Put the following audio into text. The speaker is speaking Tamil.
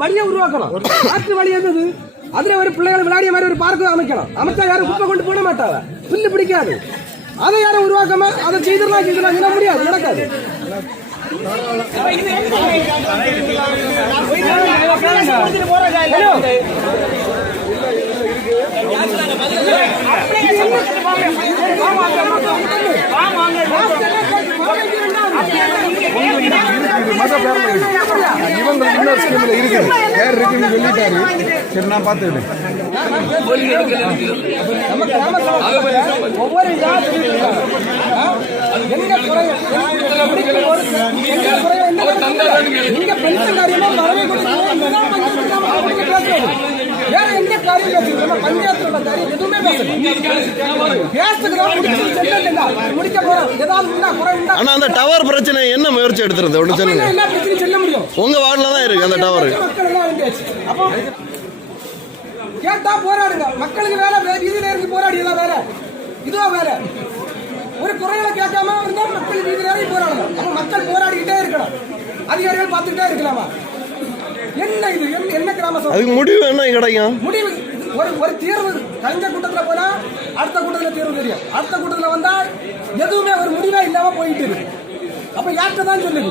வழியை உருவாக்கணும். காற்று வழி இருந்தது அதுல ஒரு பிள்ளைகள் விளையாடிய மாதிரி ஒரு பார்க்க அமைக்கணும். அமைச்சா யாரும் குப்பை கொண்டு போட மாட்டாங்க, புல்லு பிடிக்காது. அதை யாரும் உருவாக்காம அதை செய்திடலாம் முடியாது, நடக்காது. நான் பார்த்துக்கிட்டேன். ஒவ்வொரு நீங்க பென்ஷன் காரியமா வரவே வேற எந்த காரியம் பஞ்சாயத்தோட காரியம் எதுவுமே முடிக்க போறோம். ஏதாவது ஆனா அந்த டவர் பிரச்சனை என்ன முயற்சி எடுத்துறது ஒண்ணு சொல்லுங்க. எல்லா பிரச்சனையும் சொல்ல முடியும். உங்க வார்டுல தான் இருக்கு அந்த டவர். மக்கள் எல்லாம் வேண்டியாச்சு. அப்போ கேட்டா போராடுங்க. மக்களுக்கு வேற வீதியில இறங்கி போராடியெல்லாம் வேற, இதுவா வேற. ஒரு குறைகளை கேட்காம இருந்தா மக்கள் வீதியில இறங்கி போராடணும். அப்ப மக்கள் போராடிக்கிட்டே இருக்கணும், அதிகாரிகள் பார்த்துக்கிட்டே இருக்கலாமா? என்ன இது என்ன கிராம சபை? அதுக்கு முடிவு என்ன கிடைக்கும்? முடிவு ஒரு தீர்வு கலைஞ்ச கூட்டத்துல போனா அடுத்த கூட்டத்துல தீர்வு தெரியும். அடுத்த கூட்டத்துல வந்தா எதுவுமே ஒரு முடிவே இல்லாம போயிட்டு இருக்கு. அப்ப யார்கிட்ட தான் சொல்லுது?